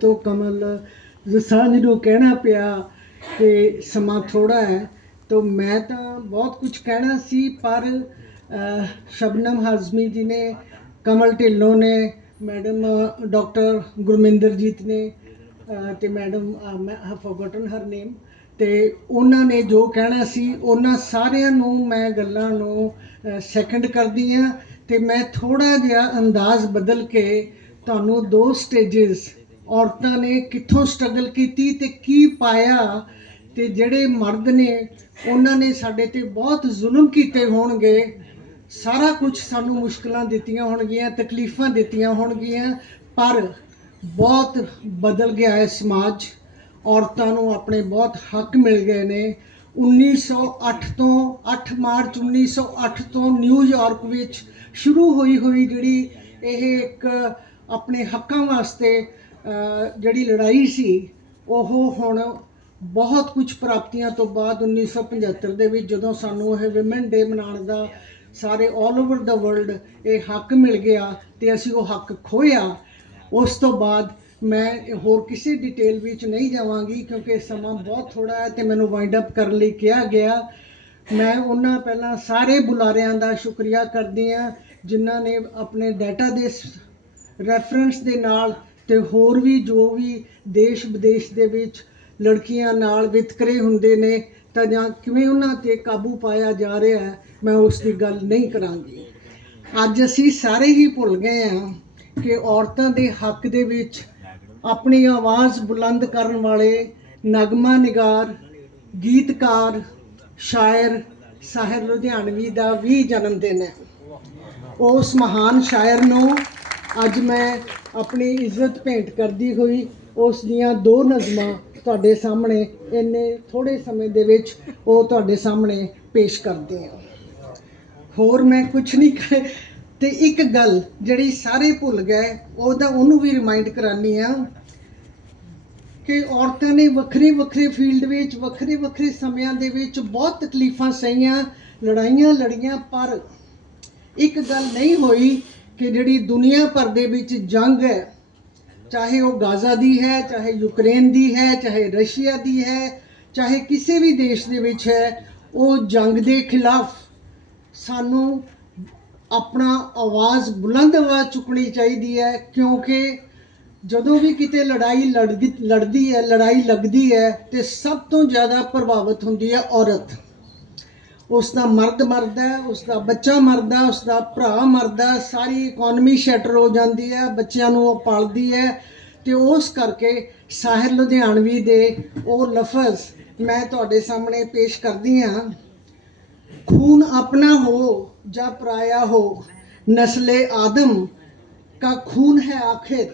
ਤੋਂ ਕਮਲ ਸਾਂਝ ਨੂੰ ਕਹਿਣਾ ਪਿਆ ਕਿ ਸਮਾਂ ਥੋੜਾ ਹੈ ਤਾਂ ਮੈਂ ਤਾਂ ਬਹੁਤ ਕੁਝ ਕਹਿਣਾ ਸੀ ਪਰ ਸ਼ਬਨਮ ਹਾਜ਼ਮੀ ਜੀ ਨੇ ਕਮਲ ਢਿੱਲੋਂ ਨੇ ਮੈਡਮ ਡਾਕਟਰ ਗੁਰਮਿੰਦਰਜੀਤ ਨੇ ਅਹ, ਤੇ ਮੈਡਮ ਮੈਂ ਹੈਵ ਫੋਰਗੋਟਨ ਹਰ ਨੇਮ ਤੇ ਉਹਨਾਂ ਨੇ ਜੋ ਕਹਿਣਾ ਸੀ ਉਹਨਾਂ ਸਾਰਿਆਂ ਨੂੰ ਮੈਂ ਗੱਲਾਂ ਨੂੰ ਸੈਕੰਡ ਕਰਦੀ ਹਾਂ ਤੇ ਮੈਂ ਥੋੜਾ ਜਿਹਾ ਅੰਦਾਜ਼ ਬਦਲ ਕੇ ਤੁਹਾਨੂੰ ਦੋ ਸਟੇजेस ਔਰਤਾਂ ਨੇ ਕਿੱਥੋਂ ਸਟਰਗਲ ਕੀਤੀ ਤੇ ਕੀ ਪਾਇਆ ਤੇ ਜਿਹੜੇ ਮਰਦ ਨੇ, ਉਹਨਾਂ ਨੇ ਸਾਡੇ ਤੇ ਬਹੁਤ ਜ਼ੁਲਮ ਕੀਤੇ ਹੋਣਗੇ। ਸਾਰਾ ਕੁਝ ਸਾਨੂੰ ਮੁਸ਼ਕਲਾਂ ਦਿੱਤੀਆਂ ਹੋਣਗੀਆਂ, ਤਕਲੀਫਾਂ ਦਿੱਤੀਆਂ ਹੋਣਗੀਆਂ, ਪਰ ਬਹੁਤ ਬਦਲ ਗਿਆ ਹੈ ਸਮਾਜ। ਔਰਤਾਂ ਨੂੰ ਆਪਣੇ ਬਹੁਤ ਹੱਕ ਮਿਲ ਗਏ ਨੇ। 1908 ਤੋਂ 8 ਮਾਰਚ 1908 ਤੋਂ ਨਿਊਯਾਰਕ ਵਿੱਚ ਸ਼ੁਰੂ ਹੋਈ ਹੋਈ ਜਿਹੜੀ ਇਹ ਇੱਕ ਆਪਣੇ ਹੱਕਾਂ ਵਾਸਤੇ ਜਿਹੜੀ ਲੜਾਈ ਸੀ, ਉਹ ਹੁਣ ਬਹੁਤ ਕੁਝ ਪ੍ਰਾਪਤੀਆਂ ਤੋਂ ਬਾਅਦ 1975 ਦੇ ਵਿੱਚ ਜਦੋਂ ਸਾਨੂੰ ਇਹ ਵਿਮਨ ਡੇ ਮਨਾਉਣ ਦਾ ਸਾਰੇ 올 ਓਵਰ ਦਾ ਵਰਲਡ ਇਹ ਹੱਕ ਮਿਲ ਗਿਆ ਤੇ ਅਸੀਂ ਉਹ ਹੱਕ ਖੋਇਆ ਉਸ ਤੋਂ ਬਾਅਦ ਮੈਂ ਹੋਰ ਕਿਸੇ ਡਿਟੇਲ ਵਿੱਚ ਨਹੀਂ ਜਾਵਾਂਗੀ ਕਿਉਂਕਿ ਸਮਾਂ ਬਹੁਤ ਥੋੜਾ ਹੈ ਤੇ ਮੈਨੂੰ ਵਾਈਂਡ ਅਪ ਕਰਨ ਲਈ ਕਿਹਾ ਗਿਆ। ਮੈਂ ਉਹਨਾਂ ਪਹਿਲਾਂ ਸਾਰੇ ਬੁਲਾਰਿਆਂ ਦਾ ਸ਼ੁਕਰੀਆ ਕਰਦੀ ਹਾਂ ਜਿਨ੍ਹਾਂ ਨੇ ਆਪਣੇ ਡਾਟਾ ਦੇ ਰੈਫਰੈਂਸ ਦੇ ਨਾਲ ਤੇ ਹੋਰ ਵੀ ਜੋ ਵੀ ਦੇਸ਼ ਵਿਦੇਸ਼ ਦੇ ਵਿੱਚ ਲੜਕੀਆਂ ਨਾਲ ਵਿਤਕਰੇ ਹੁੰਦੇ ਨੇ ਤਾਂ ਜਾਂ ਕਿਵੇਂ ਉਹਨਾਂ ਤੇ ਕਾਬੂ ਪਾਇਆ ਜਾ ਰਿਹਾ ਹੈ, ਮੈਂ ਉਸ ਦੀ ਗੱਲ ਨਹੀਂ ਕਰਾਂਗੀ। ਅੱਜ ਅਸੀਂ ਸਾਰੇ ਹੀ ਭੁੱਲ ਗਏ ਹਾਂ ਕਿ ਔਰਤਾਂ ਦੇ ਹੱਕ ਦੇ ਵਿੱਚ ਆਪਣੀ ਆਵਾਜ਼ ਬੁਲੰਦ ਕਰਨ ਵਾਲੇ ਨਗਮਾ ਨਿਗਾਰ, ਗੀਤਕਾਰ, ਸ਼ਾਇਰ ਸਾਹਿਰ ਲੁਧਿਆਣਵੀ ਦਾ ਵੀ ਜਨਮ ਦਿਨ ਹੈ। ਉਸ ਮਹਾਨ ਸ਼ਾਇਰ ਨੂੰ ਅੱਜ ਮੈਂ ਆਪਣੀ ਇੱਜ਼ਤ ਭੇਂਟ ਕਰਦੀ ਹੋਈ ਉਸ ਦੀਆਂ ਦੋ ਨਜ਼ਮਾਂ ਤੁਹਾਡੇ ਸਾਹਮਣੇ ਇੰਨੇ ਥੋੜੇ ਸਮੇਂ ਦੇ ਵਿੱਚ ਉਹ ਤੁਹਾਡੇ ਸਾਹਮਣੇ ਪੇਸ਼ ਕਰਦੇ ਹਾਂ। ਹੋਰ ਮੈਂ ਕੁਝ ਨਹੀਂ ਕਰ ਤੇ ਇੱਕ ਗੱਲ ਜਿਹੜੀ ਸਾਰੇ ਭੁੱਲ ਗਏ ਉਹਦਾ ਉਹਨੂੰ ਵੀ ਰਿਮਾਈਂਡ ਕਰਾਨੀ ਆ ਕਿ ਔਰਤਾਂ ਨੇ ਵੱਖਰੇ ਵੱਖਰੇ ਫੀਲਡ ਵਿੱਚ, ਵੱਖਰੇ ਵੱਖਰੇ ਸਮਿਆਂ ਦੇ ਵਿੱਚ ਬਹੁਤ ਤਕਲੀਫਾਂ ਸਹੀਆਂ, ਲੜਾਈਆਂ ਲੜੀਆਂ, ਪਰ ਇੱਕ ਗੱਲ ਨਹੀਂ ਹੋਈ ਕਿ ਜਿਹੜੀ ਦੁਨੀਆ ਭਰ ਦੇ ਵਿੱਚ ਜੰਗ ਹੈ, ਚਾਹੇ ਉਹ ਗਾਜ਼ਾ ਦੀ ਹੈ, ਚਾਹੇ ਯੂਕਰੇਨ ਦੀ ਹੈ, ਚਾਹੇ ਰਸ਼ੀਆ ਦੀ ਹੈ, ਚਾਹੇ ਕਿਸੇ ਵੀ ਦੇਸ਼ ਦੇ ਵਿੱਚ ਹੈ, ਉਹ ਜੰਗ ਦੇ ਖਿਲਾਫ ਸਾਨੂੰ ਆਪਣਾ ਆਵਾਜ਼ ਬੁਲੰਦ ਆਵਾਜ਼ ਚੁੱਕਣੀ ਚਾਹੀਦੀ ਹੈ, ਕਿਉਂਕਿ ਜਦੋਂ ਵੀ ਕਿਤੇ ਲੜਾਈ ਲੜਦੀ ਲੜਦੀ ਹੈ, ਲੜਾਈ ਲੱਗਦੀ ਹੈ, ਤੇ ਸਭ ਤੋਂ ਜ਼ਿਆਦਾ ਪ੍ਰਭਾਵਿਤ ਹੁੰਦੀ ਹੈ ਔਰਤ। ਉਸ ਦਾ ਮਰਦ ਮਰਦਾ ਹੈ ਉਸ ਦਾ ਬੱਚਾ ਮਰਦਾ ਉਸ ਦਾ ਭਰਾ ਮਰਦਾ ਸਾਰੀ ਇਕਨੋਮੀ ਸ਼ਟਰ ਹੋ ਜਾਂਦੀ ਹੈ ਬੱਚਿਆਂ ਨੂੰ ਉਹ ਪਾਲਦੀ ਹੈ ਤੇ ਉਸ ਕਰਕੇ ਸਾਹਿਰ ਲੁਧਿਆਣਵੀ ਦੇ ਉਹ ਲਫ਼ਜ਼ ਮੈਂ ਤੁਹਾਡੇ ਸਾਹਮਣੇ ਪੇਸ਼ ਕਰਦੀ ਹਾਂ खून अपना हो या पराया हो नस्ले आदम का खून है आखिर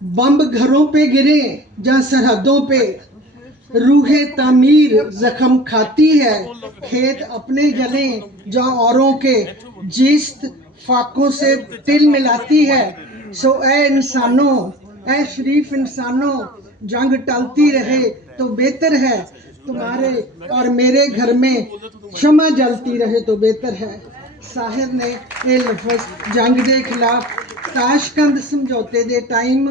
बम घरों पे गिरे या सरहदों पे रूहे तमीर जख्म खाती है। खेत अपने जले जो औरों के जिस्त फाकों से तिल मिलाती है। सो ए इंसानों ए शरीफ इंसानों, जंग टलती रहे तो बेहतर है। तुम्हारे और मेरे घर में क्षमा जलती रहे तो बेहतर है। साहिर ने ये लफज जंग के खिलाफ ताशकंद समझौते दे टाइम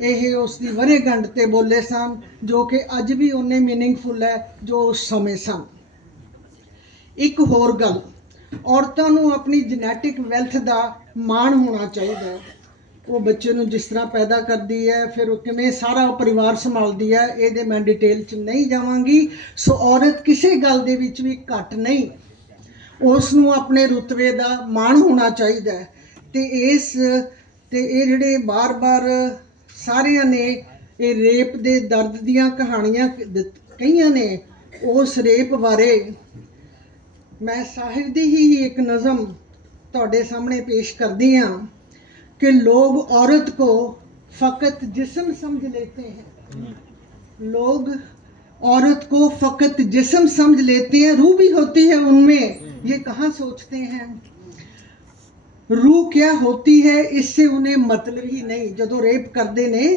ਇਹ ਉਸ ਦੀ ਵਰੇਗੰਢ ਤੇ ਬੋਲੇ ਸਨ, ਜੋ ਕਿ ਅੱਜ ਵੀ ਉਹਨੇ ਮੀਨਿੰਗਫੁਲ ਹੈ, ਜੋ ਉਸ ਸਮੇਂ ਸਨ। ਇੱਕ ਹੋਰ ਗੱਲ, ਔਰਤਾਂ ਨੂੰ ਆਪਣੀ ਜੈਨੇਟਿਕ ਵੈਲਥ ਦਾ ਮਾਣ ਹੋਣਾ ਚਾਹੀਦਾ ਹੈ। ਉਹ ਬੱਚੇ ਨੂੰ ਜਿਸ ਤਰ੍ਹਾਂ ਪੈਦਾ ਕਰਦੀ ਹੈ, ਫਿਰ ਉਹ ਕਿਵੇਂ ਸਾਰਾ ਪਰਿਵਾਰ ਸੰਭਾਲਦੀ ਹੈ, ਇਹਦੇ ਮੈਂ ਡਿਟੇਲ 'ਚ ਨਹੀਂ ਜਾਵਾਂਗੀ। ਸੋ ਔਰਤ ਕਿਸੇ ਗੱਲ ਦੇ ਵਿੱਚ ਵੀ ਘੱਟ ਨਹੀਂ। ਉਸ ਨੂੰ ਆਪਣੇ ਰੁਤਬੇ ਦਾ ਮਾਣ ਹੋਣਾ ਚਾਹੀਦਾ ਹੈ। ਤੇ ਇਸ, ਤੇ ਇਹ ਜਿਹੜੇ ਬਾਰ-ਬਾਰ ਸਾਰਿਆਂ ਨੇ ਇਹ ਰੇਪ ਦੇ ਦਰਦ ਦੀਆਂ ਕਹਾਣੀਆਂ ਕ- ਦਿੱਤ- ਕਹੀਆਂ ਨੇ ਉਸ ਰੇਪ ਬਾਰੇ ਮੈਂ ਸਾਹਿਰ ਦੀ ਹੀ ਇੱਕ ਨਜ਼ਮ ਤੁਹਾਡੇ ਸਾਹਮਣੇ ਪੇਸ਼ ਕਰਦੀ ਹਾਂ कि लोग औरत को फकत जिस्म समझ लेते हैं लोग औरत को फकत जिस्म समझ लेते हैं रूह भी होती है उनमें ये कहाँ सोचते हैं रूह क्या होती है, इससे उन्हें मतलब ही नहीं। जो रेप करते ने,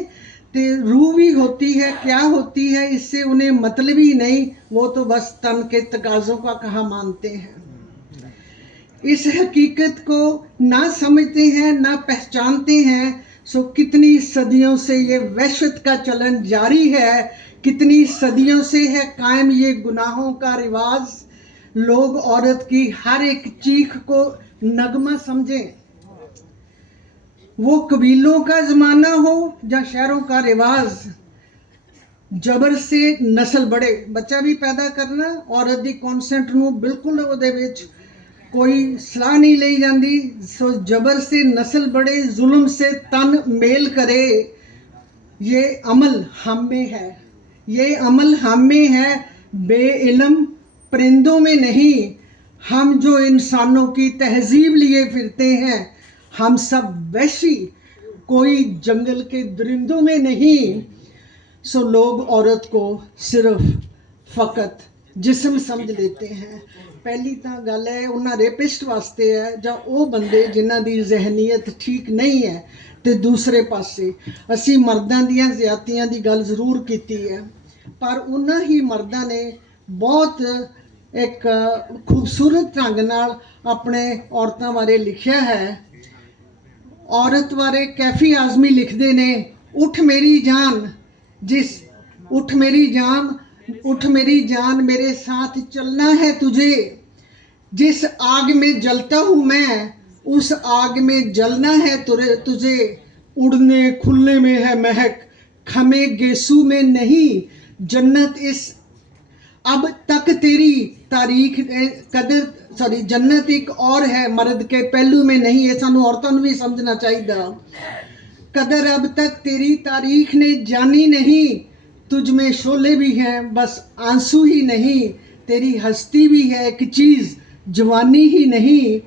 ते रूह भी होती है, क्या होती है, इससे उन्हें मतलब ही नहीं। वो तो बस तन के तकाजों का कहा मानते हैं। इस हकीकत को ना समझते हैं, ना पहचानते हैं, सो कितनी सदियों से ये वहशत का चलन जारी है, कितनी सदियों से है कायम ये गुनाहों का रिवाज। लोग औरत की हर एक चीख को नगमा समझें वो कबीलों का जमाना हो या शहरों का रिवाज ਜਬਰ ਸੇ ਨਸਲ ਬੜੇ ਬੱਚਾ ਵੀ ਪੈਦਾ ਕਰਨਾ ਔਰਤ ਦੀ ਕਨਸੈਂਟ ਨੂੰ ਬਿਲਕੁਲ ਉਹਦੇ ਵਿੱਚ ਕੋਈ ਸਲਾਹ ਨਹੀਂ ਲਈ ਜਾਂਦੀ ਸੋ ਜਬਰ ਸੇ ਨਸਲ ਬੜੇ ਜ਼ੁਲਮ ਸੇ ਤਨ ਮੇਲ करे ये अमल हम में है ये अमल हम में है बेइल्म परिंदों में नहीं हम जो इंसानों की तहजीब लिए फिरते हैं हम सब वैशी कोई जंगल के दरिंदों में नहीं सो लोग औरत को ਸਿਰਫ ਫਕਤ ਜਿਸਮ ਸਮਝ ਲੈਤੇ ਹੈ ਪਹਿਲੀ ਤਾਂ ਗੱਲ ਹੈ ਉਹਨਾਂ ਰੇਪਿਸਟ ਵਾਸਤੇ ਹੈ ਜਾਂ ਉਹ ਬੰਦੇ ਜਿਨ੍ਹਾਂ ਦੀ ਜ਼ਹਿਨੀਅਤ ਠੀਕ ਨਹੀਂ ਹੈ ਤੇ ਦੂਸਰੇ ਪਾਸੇ ਅਸੀਂ ਮਰਦਾਂ ਦੀਆਂ ਜ਼ਿਆਦਤੀਆਂ ਦੀ ਗੱਲ ਜ਼ਰੂਰ ਕੀਤੀ ਹੈ ਪਰ ਉਹਨਾਂ ਹੀ ਮਰਦਾਂ ਨੇ ਬਹੁਤ ਇੱਕ ਖੂਬਸੂਰਤ ਢੰਗ ਨਾਲ ਆਪਣੇ ਔਰਤਾਂ ਬਾਰੇ ਲਿਖਿਆ ਹੈ ਔਰਤ ਬਾਰੇ ਕੈਫੀ ਆਜ਼ਮੀ ਲਿਖਦੇ ਨੇ ਉਠ ਮੇਰੀ ਜਾਨ जिस उठ मेरी जान उठ मेरी जान मेरे साथ चलना है तुझे जिस आग में जलता हूँ मैं उस आग में जलना है तुरे तुझे उड़ने खुलने में है महक खमे गेसू में नहीं जन्नत इस अब तक तेरी तारीख कदर सॉरी जन्नत एक और है मर्द के पहलू में नहीं है सू औरतों भी समझना चाहिए कदर अब तक तेरी तारीख ने जानी नहीं, तुझ में शोले भी हैं, बस आँसू ही नहीं, तेरी हस्ती भी है एक चीज़, जवानी ही नहीं।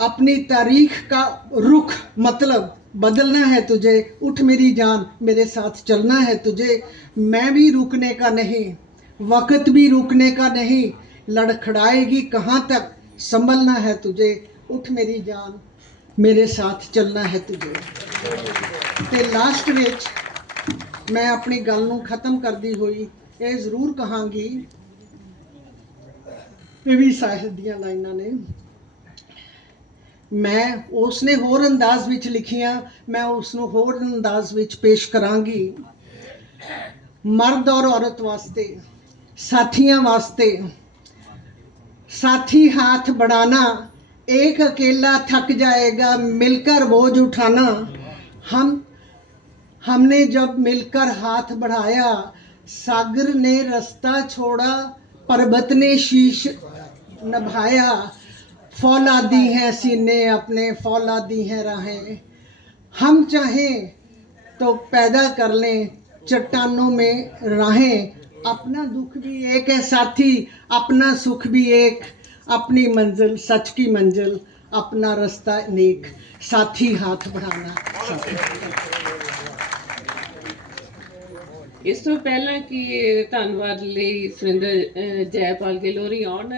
अपनी तारीख का रुख मतलब बदलना है तुझे, उठ मेरी जान, मेरे साथ चलना है तुझे, मैं भी रुकने का नहीं। वक्त भी रुकने का नहीं लड़खड़ाएगी कहाँ तक संभलना है तुझे उठ मेरी जान ਮੇਰੇ ਸਾਥ ਚੱਲਣਾ ਹੈ ਤੁਝੇ ਤੇ ਲਾਸਟ ਵਿੱਚ ਮੈਂ ਆਪਣੀ ਗੱਲ ਨੂੰ ਖਤਮ ਕਰਦੀ ਹੋਈ ਇਹ ਜ਼ਰੂਰ ਕਹਾਂਗੀ ਇਹ ਵੀ ਸਾਹਿਤ ਦੀਆਂ ਲਾਈਨਾਂ ਨੇ ਮੈਂ ਉਸਨੇ ਹੋਰ ਅੰਦਾਜ਼ ਵਿੱਚ ਲਿਖੀਆਂ ਮੈਂ ਉਸ ਨੂੰ ਹੋਰ ਅੰਦਾਜ਼ ਵਿੱਚ ਪੇਸ਼ ਕਰਾਂਗੀ ਮਰਦ ਔਰ ਔਰਤ ਵਾਸਤੇ साथियों वास्ते। साथी हाथ बढ़ाना, एक अकेला थक जाएगा, मिलकर बोझ उठाना। हम, हमने जब मिलकर हाथ बढ़ाया, सागर ने रास्ता छोड़ा, पर्वत ने शीश नभाया। फौला दी हैं सीने, अपने फौला दी हैं राहें। हम चाहें तो पैदा कर लें, चट्टानों में राहें। अपना दुख भी एक है साथी अपना सुख भी एक अपनी मंजिल सच की मंजिल अपना रास्ता नेक साथी हाथ बढ़ाना साथी ਇਸ ਤੋਂ ਪਹਿਲਾਂ ਕਿ ਧੰਨਵਾਦ ਲਈ ਸੁਰਿੰਦਰ ਅਹ, ਜੈਪਾਲ ਗਿਲੋਰੀ ਆਉਣ